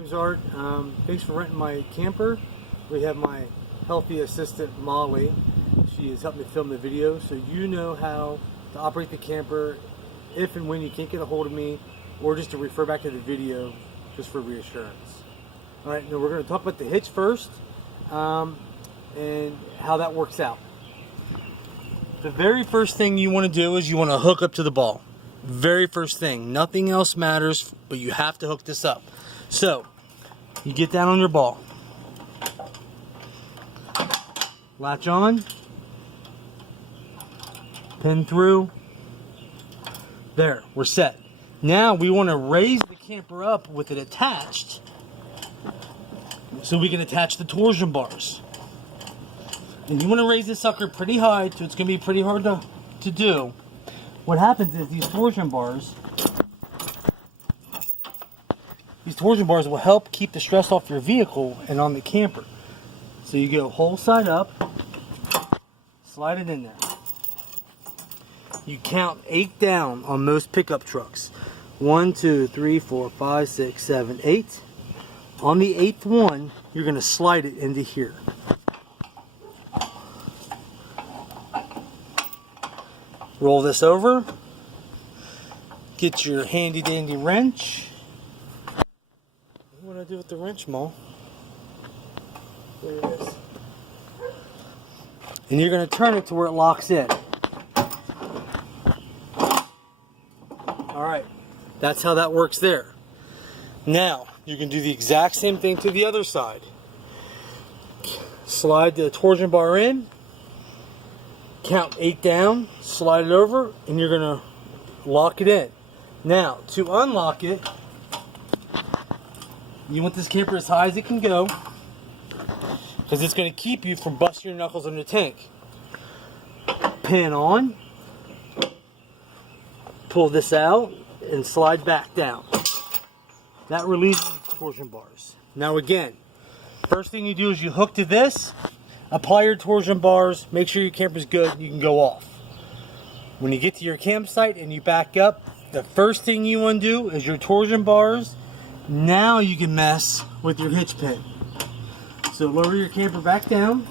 Name's Art. Thanks for renting my camper. We have my healthy assistant Molly. She has helped me film the video, so you know how to operate the camper if and when you can't get a hold of me, or just to refer back to the video just for reassurance. Alright, now we're going to talk about the hitch first, and how that works out. The very first thing you want to do is you want to hook up to the ball. Very first thing. Nothing else matters, but you have to hook this up. So, you get down on your ball. Latch on. Pin through. There, we're set. Now we want to raise the camper up with it attached so we can attach the torsion bars. And you want to raise this sucker pretty high, so it's going to be pretty hard to do. What happens is these torsion bars will help keep the stress off your vehicle and on the camper. So you go whole side up, slide it in there. You count 8 down on most pickup trucks. 1, 2, 3, 4, 5, 6, 7, 8. On the 8th one, you're going to slide it into here. Roll this over. Get your handy dandy wrench. What do I do with the wrench, Mo? There it is. And you're going to turn it to where it locks in. Alright, that's how that works there. Now, you can do the exact same thing to the other side. Slide the torsion bar in. Count 8 down, slide it over, and you're going to lock it in. Now, to unlock it, you want this camper as high as it can go, because it's going to keep you from busting your knuckles on the tank. Pin on, pull this out, and slide back down. That releases the torsion bars. Now again, first thing you do is you hook to this, apply your torsion bars, make sure your camper's good, you can go off. When you get to your campsite and you back up, the first thing you want to do is your torsion bars. Now you can mess with your hitch pin. So lower your camper back down.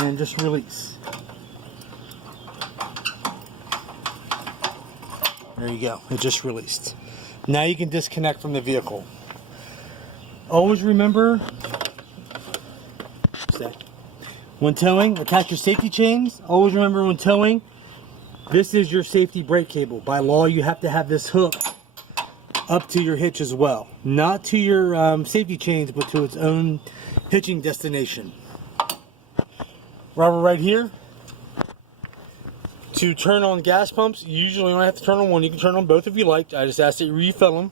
And just release. There you go, it just released. Now you can disconnect from the vehicle. Always remember, when towing, attach your safety chains. Always remember when towing, this is your safety brake cable. By law, you have to have this hook up to your hitch as well. Not to your safety chains, but to its own hitching destination. Rubber right here. To turn on gas pumps, you usually only have to turn on one. You can turn on both if you like. I just ask that you refill them.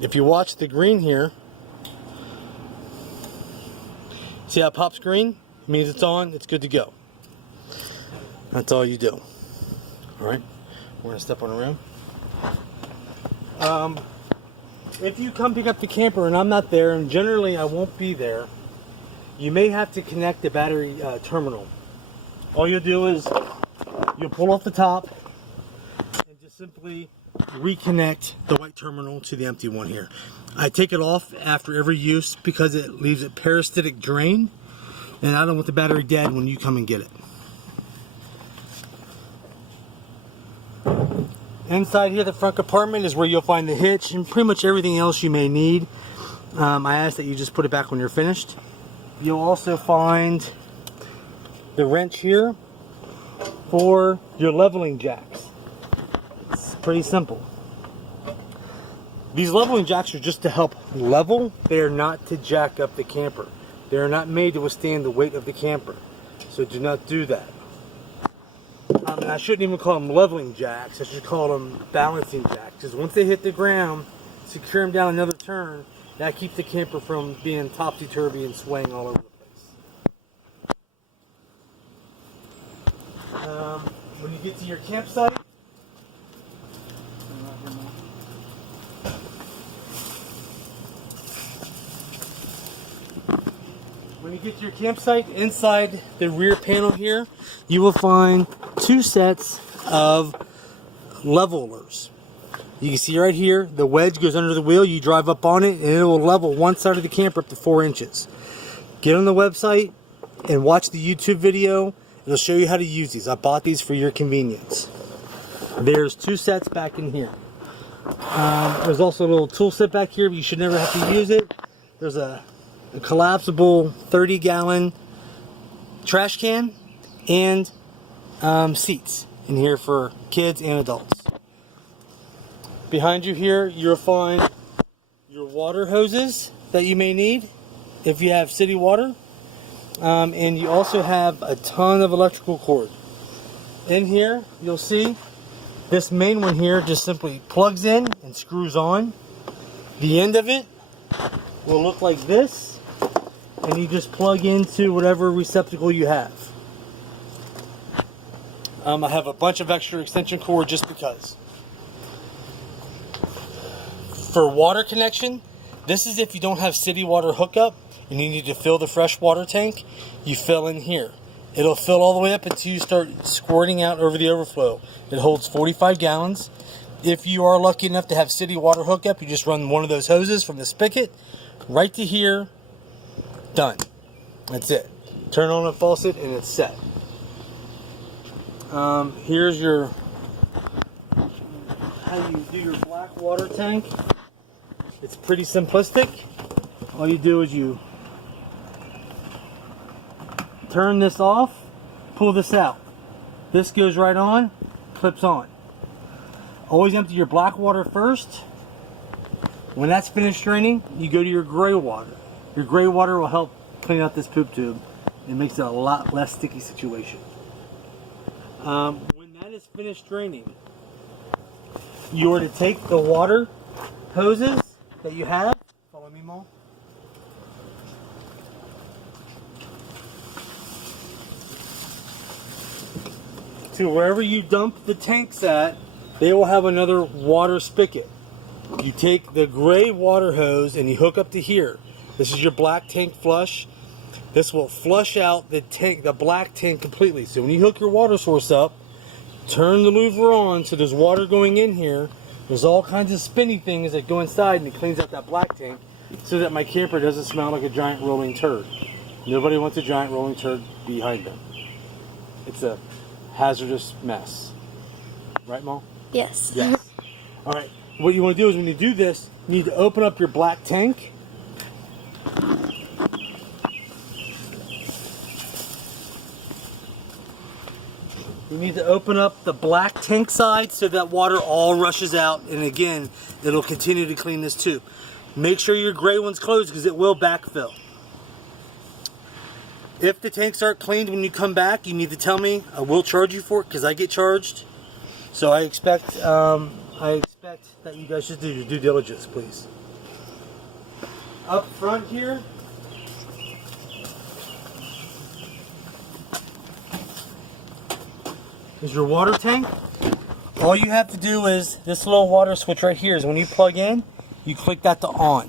If you watch the green here, see how it pops green? It means it's on, it's good to go. That's all you do. Alright, we're going to step on around. If you come pick up the camper and I'm not there, and generally I won't be there, you may have to connect the battery terminal. All you'll do is you'll pull off the top and just simply reconnect the white terminal to the empty one here. I take it off after every use because it leaves a parasitic drain, and I don't want the battery dead when you come and get it. Inside here, the front compartment is where you'll find the hitch and pretty much everything else you may need. I ask that you just put it back when you're finished. You'll also find the wrench here for your leveling jacks. It's pretty simple. These leveling jacks are just to help level. They are not to jack up the camper. They are not made to withstand the weight of the camper. So do not do that. And I shouldn't even call them leveling jacks. I should call them balancing jacks. Because once they hit the ground, secure them down another turn, that keeps the camper from being topsy-turvy and swaying all over the place. When you get to your campsite, when you get get to your campsite, inside the rear panel here, you will find 2 sets of levelers. You can see right here, the wedge goes under the wheel, you drive up on it, and it will level one side of the camper up to 4 inches. Get on the website and watch the YouTube video. It'll show you how to use these. I bought these for your convenience. There's 2 sets back in here. There's also a little tool set back here, but you should never have to use it. There's a collapsible 30-gallon trash can and seats in here for kids and adults. Behind you here, you'll find your water hoses that you may need if you have city water. And you also have a ton of electrical cord. In here, you'll see this main one here just simply plugs in and screws on. The end of it will look like this, and you just plug into whatever receptacle you have. I have a bunch of extra extension cord just because. For water connection, this is if you don't have city water hookup and you need to fill the fresh water tank, you fill in here. It'll fill all the way up until you start squirting out over the overflow. It holds 45 gallons. If you are lucky enough to have city water hookup, you just run one of those hoses from the spigot right to here. Done. That's it. Turn on a faucet and it's set. Here's your how you do your black water tank. It's pretty simplistic. All you do is you turn this off, pull this out. This goes right on, clips on. Always empty your black water first. When that's finished draining, you go to your gray water. Your gray water will help clean out this poop tube. It makes it a lot less sticky situation. When that is finished draining, you are to take the water hoses that you have. Follow me, Mom. To wherever you dump the tanks at, they will have another water spigot. You take the gray water hose and you hook up to here. This is your black tank flush. This will flush out the tank, the black tank completely. So when you hook your water source up, turn the louver on so there's water going in here. There's all kinds of spinny things that go inside and it cleans out that black tank so that my camper doesn't smell like a giant rolling turd. Nobody wants a giant rolling turd behind them. It's a hazardous mess. Right, Mom? Yes. Yes. All right. What you want to do is when you do this, you need to open up your black tank. You need to open up the black tank side so that water all rushes out, and again, it'll continue to clean this tube. Make sure your gray one's closed because it will backfill. If the tanks aren't cleaned when you come back, you need to tell me. I will charge you for it because I get charged. So I expect that you guys should do your due diligence, please. Up front here, is your water tank. All you have to do is this little water switch right here is when you plug in, you click that to on.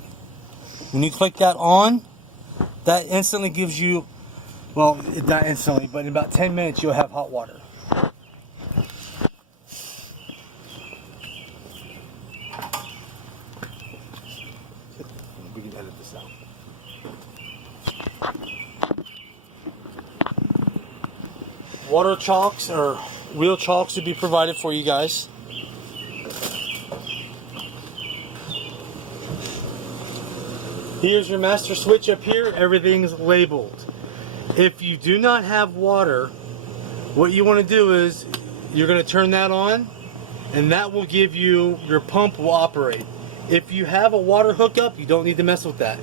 When you click that on, that instantly gives you, well, not instantly, but in about 10 minutes you'll have hot water. We can edit this out. Water chalks or wheel chalks would be provided for you guys. Here's your master switch up here. Everything's labeled. If you do not have water, what you want to do is you're going to turn that on and that will give you, your pump will operate. If you have a water hookup, you don't need to mess with that.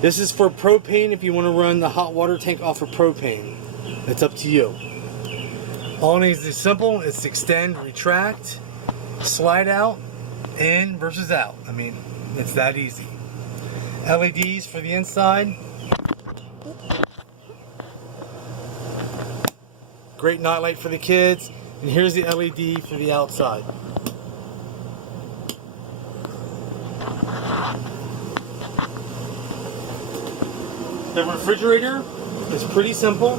This is for propane if you want to run the hot water tank off of propane. It's up to you. All it needs is simple. It's extend, retract, slide out, in versus out. I mean, it's that easy. LEDs for the inside. Great nightlight for the kids. And here's the LED for the outside. The refrigerator It's pretty simple.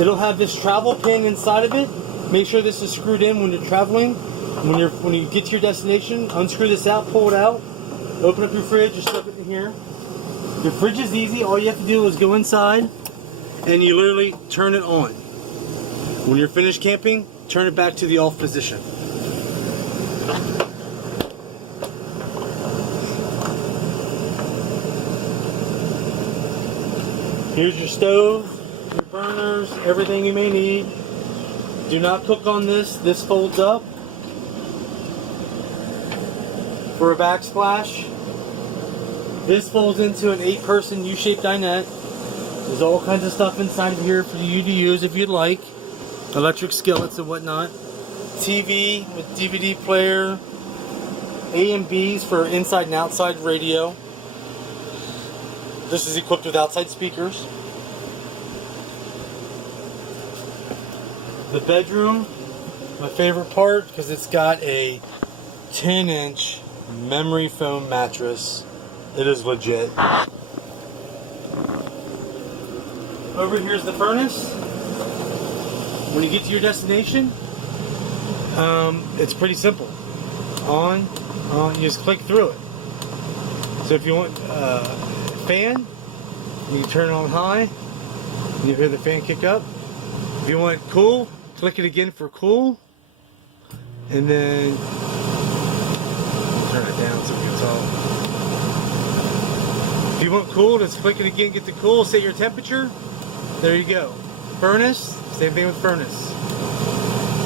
It'll have this travel pin inside of it. Make sure this is screwed in when you're traveling. When you get to your destination, unscrew this out, pull it out, open up your fridge, just stuff it in here. Your fridge is easy. All you have to do is go inside and you literally turn it on. When you're finished camping, turn it back to the off position. Here's your stove, your burners, everything you may need. Do not cook on this. This folds up for a backsplash. This folds into an 8-person U-shaped dinette. There's all kinds of stuff inside of here for you to use if you'd like. Electric skillets and whatnot. TV with DVD player. A and B's for inside and outside radio. This is equipped with outside speakers. The bedroom, my favorite part, because it's got a 10-inch memory foam mattress. It is legit. Over here's the furnace. When you get to your destination, it's pretty simple. On, you just click through it. So if you want fan, you can turn it on high. You hear the fan kick up. If you want cool, click it again for cool. And then turn it down so it gets off. If you want cool, just click it again, get the cool, set your temperature. There you go. Furnace, same thing with furnace.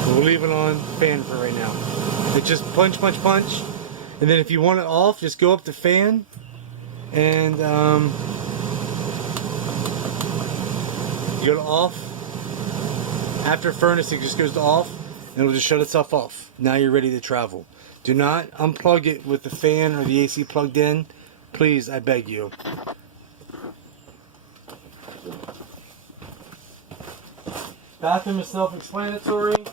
We'll leave it on fan for right now. It's just punch, punch, punch. And then if you want it off, just go up to fan and you go to off. After furnace, it just goes to off and it'll just shut itself off. Now you're ready to travel. Do not unplug it with the fan or the AC plugged in. Please, I beg you. Bathroom is self-explanatory.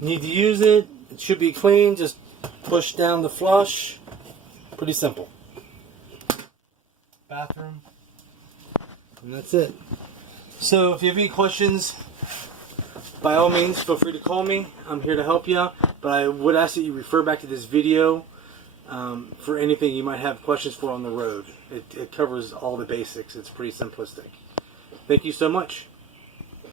Need to use it. It should be clean. Just push down the flush. Pretty simple. Bathroom. And that's it. So if you have any questions, by all means, feel free to call me. I'm here to help you. But I would ask that you refer back to this video for anything you might have questions for on the road. It covers all the basics. It's pretty simplistic. Thank you so much.